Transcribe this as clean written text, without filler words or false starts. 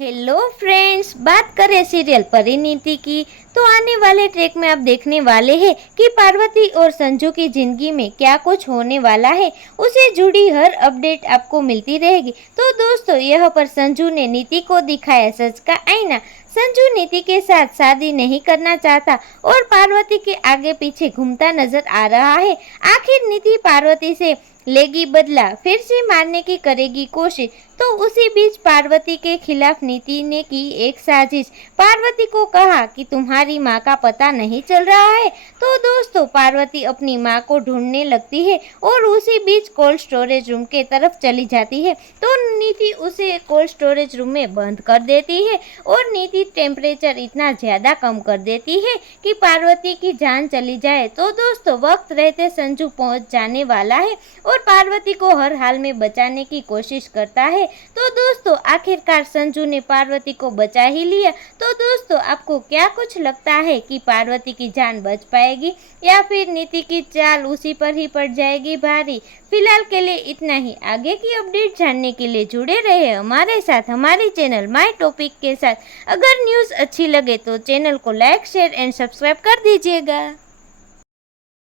Hello friends, बात करें serial Parineeti की तो आने वाले ट्रैक में आप देखने वाले हैं कि पार्वती और संजू की जिंदगी में क्या कुछ होने वाला है। उसे जुड़ी हर अपडेट आपको मिलती रहेगी। तो दोस्तों, यह पर संजू ने नीति को दिखाया सच का आईना। संजू नीति के साथ शादी नहीं करना चाहता और पार्वती के आगे पीछे घूमता नजर आ रहा है। आखिर नीति पार्वती से लेगी बदला, फिर से मारने की करेगी कोशिश। तो उसी बीच पार्वती के खिलाफ नीति ने की एक साजिश। पार्वती को कहा कि तुम्हारी माँ का पता नहीं चल रहा है। तो दोस्तों, पार्वती अपनी माँ को ढूंढने लगती है और उसी बीच कोल्ड स्टोरेज रूम के तरफ चली जाती है। तो नीति उसे कोल्ड स्टोरेज रूम में बंद कर देती है और नीति टेम्परेचर इतना ज़्यादा कम कर देती है कि पार्वती की जान चली जाए। तो दोस्तों, वक्त रहते संजू पहुंच जाने वाला है और पार्वती को हर हाल में बचाने की कोशिश करता है। तो दोस्तों, आखिरकार संजू ने पार्वती को बचा ही लिया। तो दोस्तों, आपको क्या कुछ लगता है कि पार्वती की जान बच पाएगी या फिर नीति की चाल उसी पर ही पड़ जाएगी भारी? फिलहाल के लिए इतना ही। आगे की अपडेट जानने के लिए जुड़े रहे हमारे साथ, हमारे चैनल माय टॉपिक के साथ। अगर न्यूज़ अच्छी लगे तो चैनल को लाइक, शेयर एंड सब्सक्राइब कर दीजिएगा।